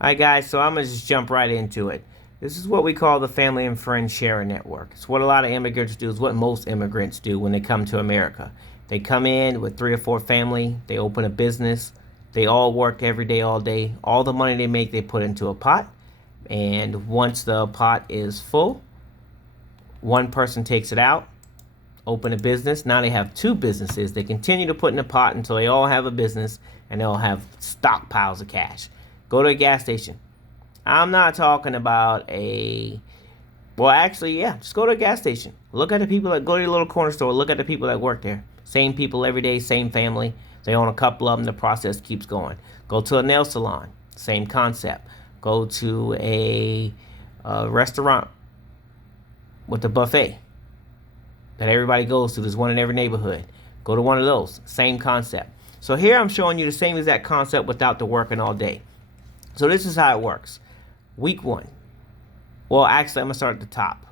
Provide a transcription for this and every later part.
Alright guys, so I'm going to just jump right into it. This is what we call the Family and Friends Sharing Network. It's what a lot of immigrants do. It's what most immigrants do when they come to America. They come in with 3 or 4 family. They open a business. They all work every day, all day. All the money they make, they put into a pot. And once the pot is full, one person takes it out, open a business. Now they have 2 businesses. They continue to put in the pot until they all have a business and they all have stockpiles of cash. Go to a gas station. I'm not talking about well, actually, yeah, just go to a gas station. Look at the people that go to your little corner store. Look at the people that work there. Same people every day, same family. They own a couple of them. The process keeps going. Go to a nail salon. Same concept. Go to a restaurant with a buffet that everybody goes to. There's one in every neighborhood. Go to one of those. Same concept. So here I'm showing you the same exact concept without the working all day. So this is how it works. Week 1. Well, actually, I'm going to start at the top.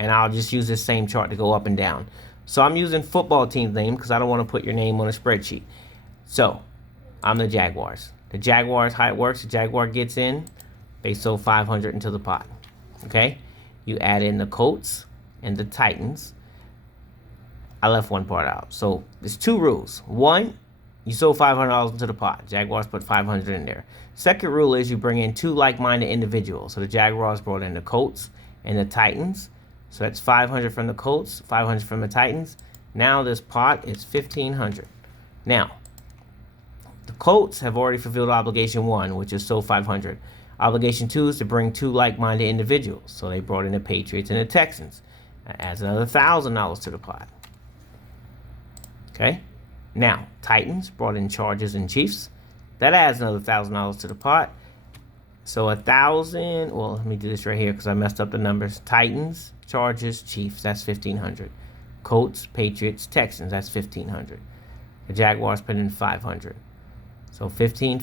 And I'll just use this same chart to go up and down. So I'm using football team name because I don't want to put your name on a spreadsheet. So I'm the Jaguars. The Jaguars, how it works, the Jaguar gets in. They sow 500 into the pot. Okay? You add in the Colts and the Titans. I left one part out. So there's 2 rules. One, you sold $500 into the pot. Jaguars put 500 in there. Second rule is you bring in 2 like-minded individuals. So the Jaguars brought in the Colts and the Titans. So that's 500 from the Colts, 500 from the Titans. Now this pot is 1,500. Now, the Colts have already fulfilled obligation 1, which is sold 500. Obligation 2 is to bring 2 like-minded individuals. So they brought in the Patriots and the Texans. That adds another $1,000 to the pot. Okay? Now, Titans brought in Chargers and Chiefs. That adds another $1,000 to the pot. So 1,000. Well, let me do this right here because I messed up the numbers. Titans, Chargers, Chiefs. That's 1,500. Colts, Patriots, Texans. That's 1,500. The Jaguars put in 500. So 15,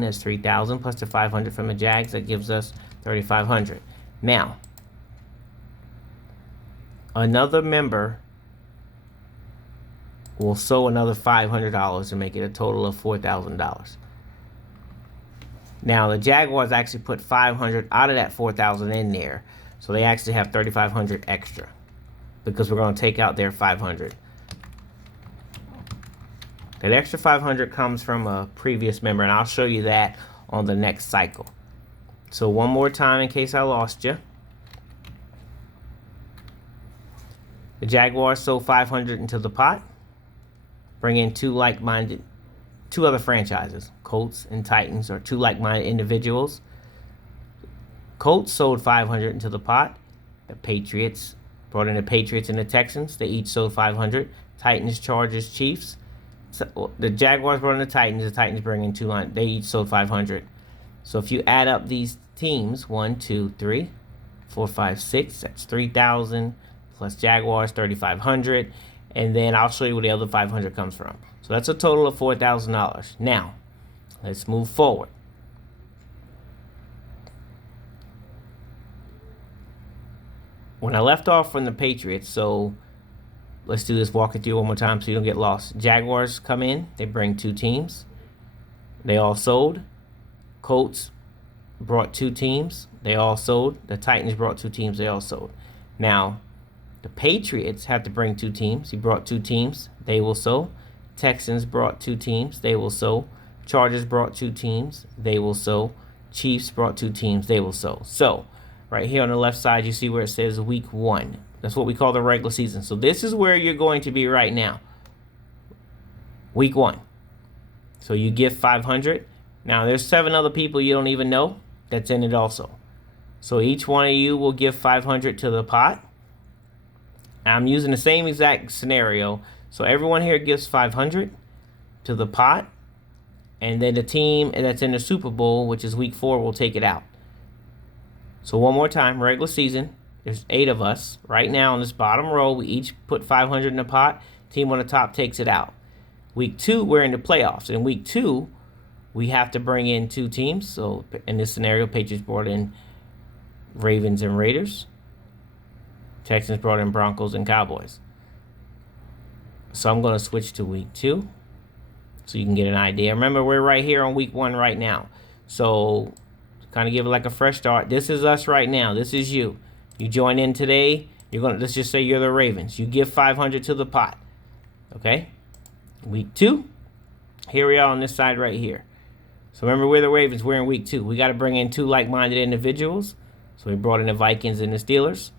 that's 3,000 plus the 500 from the Jags. That gives us 3,500. Now, another member will sow another $500 to make it a total of $4,000. Now the Jaguars actually put 500 out of that 4,000 in there, so they actually have 3,500 extra because we're going to take out their 500. That extra 500 comes from a previous member, and I'll show you that on the next cycle. So one more time in case I lost you. The Jaguars sow 500 into the pot. Bring in 2 like-minded, 2 other franchises, Colts and Titans, or 2 like-minded individuals. Colts sold 500 into the pot. The Patriots brought in the Patriots and the Texans. They each sold 500. Titans, Chargers, Chiefs. So the Jaguars brought in the Titans bring in 2 line. They each sold 500. So if you add up these teams, 1, 2, 3, 4, 5, 6, that's 3,000 plus Jaguars 3,500. And then I'll show you where the other 500 comes from. So that's a total of $4,000. Now, let's move forward. When I left off from the Patriots, so let's do this, walk it through one more time so you don't get lost. Jaguars come in, they bring 2 teams. They all sold. Colts brought 2 teams. They all sold. The Titans brought 2 teams. They all sold. Now, the Patriots have to bring 2 teams. He brought 2 teams. They will sow. Texans brought 2 teams. They will sow. Chargers brought 2 teams. They will sow. Chiefs brought 2 teams. They will sow. So, right here on the left side, you see where it says week 1. That's what we call the regular season. So this is where you're going to be right now. Week 1. So you give 500. Now, there's 7 other people you don't even know that's in it also. So each one of you will give 500 to the pot. I'm using the same exact scenario. So everyone here gives 500 to the pot. And then the team that's in the Super Bowl, which is week 4, will take it out. So one more time, regular season. There's 8 of us. Right now on this bottom row, we each put 500 in the pot. Team on the top takes it out. Week 2, we're in the playoffs. In week 2, we have to bring in 2 teams. So in this scenario, Patriots brought in Ravens and Raiders. Texans brought in Broncos and Cowboys. So I'm going to switch to week 2 so you can get an idea. Remember, we're right here on week 1 right now. So Kind of give it like a fresh start. This is us right now. This is you. You join in today. You're gonna, let's just say you're the Ravens. You give 500 to the pot. Okay. Week 2. Here we are on this side right here. So remember, we're the Ravens. We're in week 2. We got to bring in 2 like-minded individuals. So we brought in the Vikings and the Steelers.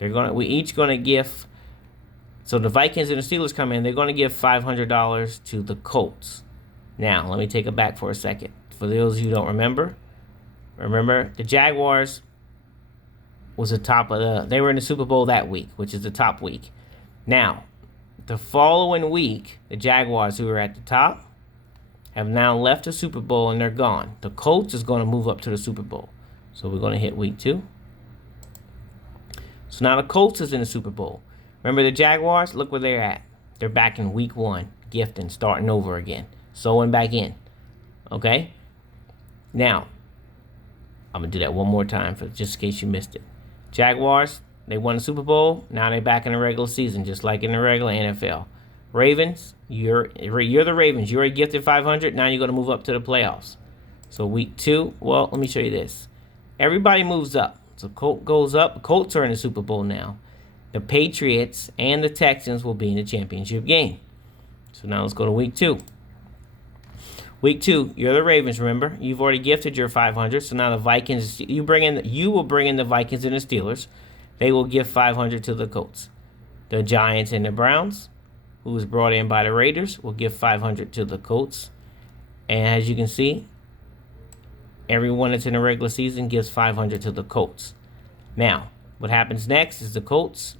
We each gonna give. So the Vikings and the Steelers come in. They're gonna give $500 to the Colts. Now let me take it back for a second. For those of you who don't remember the Jaguars was the top of the. They were in the Super Bowl that week, which is the top week. Now, the following week, the Jaguars, who were at the top, have now left the Super Bowl and they're gone. The Colts is going to move up to the Super Bowl. So we're going to hit week 2. So now the Colts is in the Super Bowl. Remember the Jaguars? Look where they're at. They're back in week 1, gifting, starting over again. Sewing back in. Okay? Now, I'm going to do that one more time for just in case you missed it. Jaguars, they won the Super Bowl. Now they're back in the regular season, just like in the regular NFL. Ravens, you're the Ravens. You already gifted 500. Now you're going to move up to the playoffs. So week 2, well, let me show you this. Everybody moves up. So Colt goes up. The Colts are in the Super Bowl now. The Patriots and the Texans will be in the championship game. So now let's go to week 2. Week 2, you're the Ravens, remember? You've already gifted your 500. So now the Vikings, you will bring in the Vikings and the Steelers. They will give 500 to the Colts. The Giants and the Browns, who was brought in by the Raiders, will give 500 to the Colts. And as you can see, everyone that's in the regular season gives 500 to the Colts. Now, what happens next is the Colts,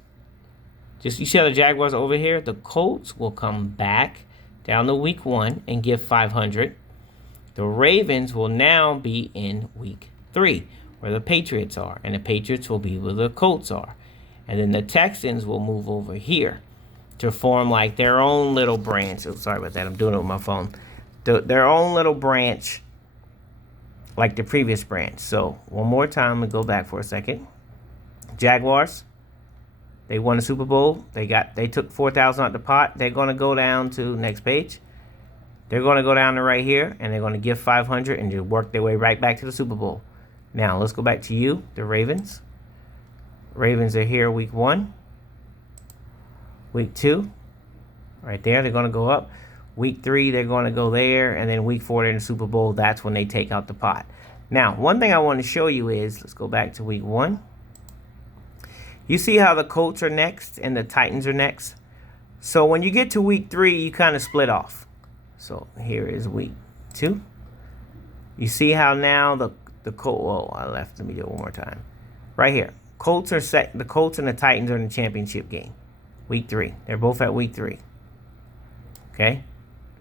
you see how the Jaguars are over here? The Colts will come back down to week 1 and give 500. The Ravens will now be in week 3, where the Patriots are. And the Patriots will be where the Colts are. And then the Texans will move over here to form like their own little branch. Oh, sorry about that. I'm doing it with my phone. Their own little branch like the previous branch. So one more time, we go back for a second. Jaguars, they won the Super Bowl. They took 4,000 out the pot. They're going to go down to next page. They're going to go down to right here, and they're going to give 500 and just work their way right back to the Super Bowl. Now let's go back to you, the Ravens. Ravens are here week 1, week 2, right there. They're going to go up. Week 3, they're going to go there, and then week 4, they're in the Super Bowl. That's when they take out the pot. Now, one thing I want to show you is, let's go back to week 1. You see how the Colts are next and the Titans are next? So when you get to week 3, you kind of split off. So here is week 2. You see how now the Colts, oh, I left, let me do it one more time. Right here. Colts are set, the Colts and the Titans are in the championship game. Week 3. They're both at week 3. Okay?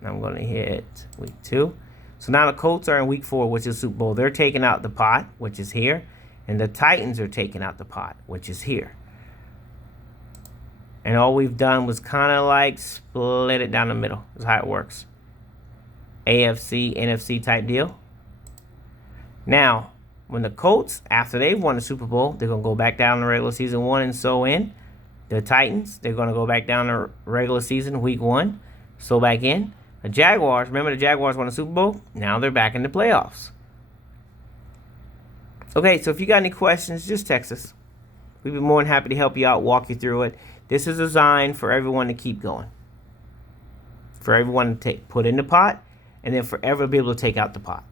Now I'm going to hit week 2. So now the Colts are in week 4, which is Super Bowl. They're taking out the pot, which is here. And the Titans are taking out the pot, which is here. And all we've done was kind of like split it down the middle. That's how it works. AFC, NFC type deal. Now, when the Colts, after they've won the Super Bowl, they're going to go back down to regular season 1 and sew in. The Titans, they're going to go back down to regular season week 1, sew back in. The Jaguars, remember the Jaguars won the Super Bowl? Now they're back in the playoffs. Okay, so if you got any questions, just text us. We'd be more than happy to help you out, walk you through it. This is designed for everyone to keep going. For everyone to put in the pot, and then forever be able to take out the pot.